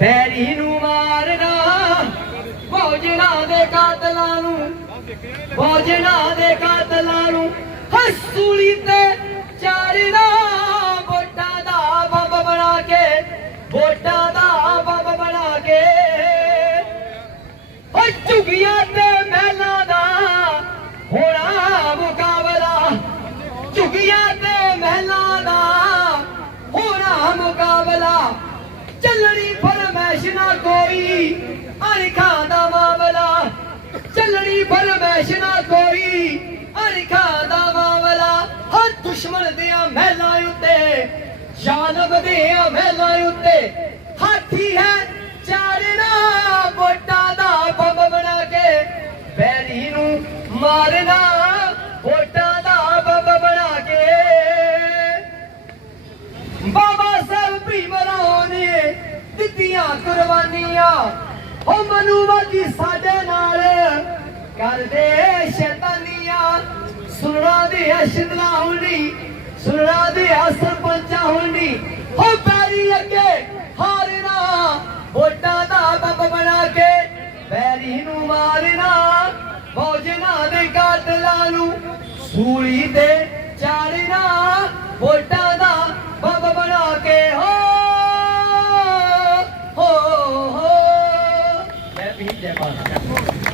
ਬੈਰੀ ਨੂੰ ਮਾਰਨਾ। ਫੌਜਣਾ ਦੇ ਕਾਤਲਾਂ ਨੂੰ, ਫੌਜਣਾ ਦੇ ਕਾਤਲਾਂ ਨੂੰ ਹਸੂਲੀ ਤੇ ਚਾਰਨਾ ਵੋਟਾਂ ਦਾ ਬੰਬ ਬਣਾ ਕੇ, ਵੋਟਾਂ ਦਾ ਬੰਬ ਬਣਾ ਕੇ। ਓ ਝੁਗੀਆਂ ਤੇ ਮਹਿਲਾਂ ਦਾ ਹੋਣਾ ਮੁਕਾਬਲਾ। ਝੁਗੀਆਂ ਤੇ ਮਹਿਲਾਂ ਦਾ ਹੋਣਾ ਮੁਕਾਬਲਾ। ਚੱਲਣੀ ਅਣਖਾਂ ਦਾ ਮਾਮਲਾ, ਚੱਲਣੀ ਫਰਮੈਸ਼ ਨਾ ਕੋਈ। ਅਣਖਾਂ ਦਾ ਮਾਮਲਾ, ਹਰ ਦੁਸ਼ਮਣ ਦੀਆਂ ਮਹਿਲਾਂ ਉੱਤੇ ਜਾਨਬ ਦੀਆਂ ਮਹਿਲਾਂ ਉੱਤੇ। ਹਾਥੀ ਹੈ ਚਾਰਨਾ ਵੋਟਾਂ ਦਾ ਬੰਬ ਬਣਾ ਕੇ, ਬੈਰੀ ਨੂੰ ਮਾਰਨਾ, ਵੋਟਾਂ ਦਾ ਬੰਬ ਬਣਾ ਕੇ। ਬਾਬਾ ਉਹ ਮਨੂਵਾਦੀ ਸਾਡੇ ਨਾਲ ਕਰਦੇ ਸ਼ੈਤਾਨੀਆਂ। ਸੁਣਨਾ ਦੇ ਅਸ਼ਦਲਾ ਹੁੰਦੀ, ਸੁਣਨਾ ਦੇ ਸਰਪੰਚਾਂ ਹੁੰਦੀ। ਹੋ ਬੈਰੀ ਅੱਗੇ, ਹਾਰਨਾ, ਵੋਟਾਂ ਦਾ ਬੰਬ ਬਣਾ ਕੇ ਪੈਰੀ ਨੂੰ ਮਾਰਨਾ। ਫੌਜਣਾ ਦੇ ਕਾਤਲਾਂ ਨੂੰ ਸੂਲੀ ਤੇ ਚਾੜਨਾ, ਵੋਟਾਂ ピッチ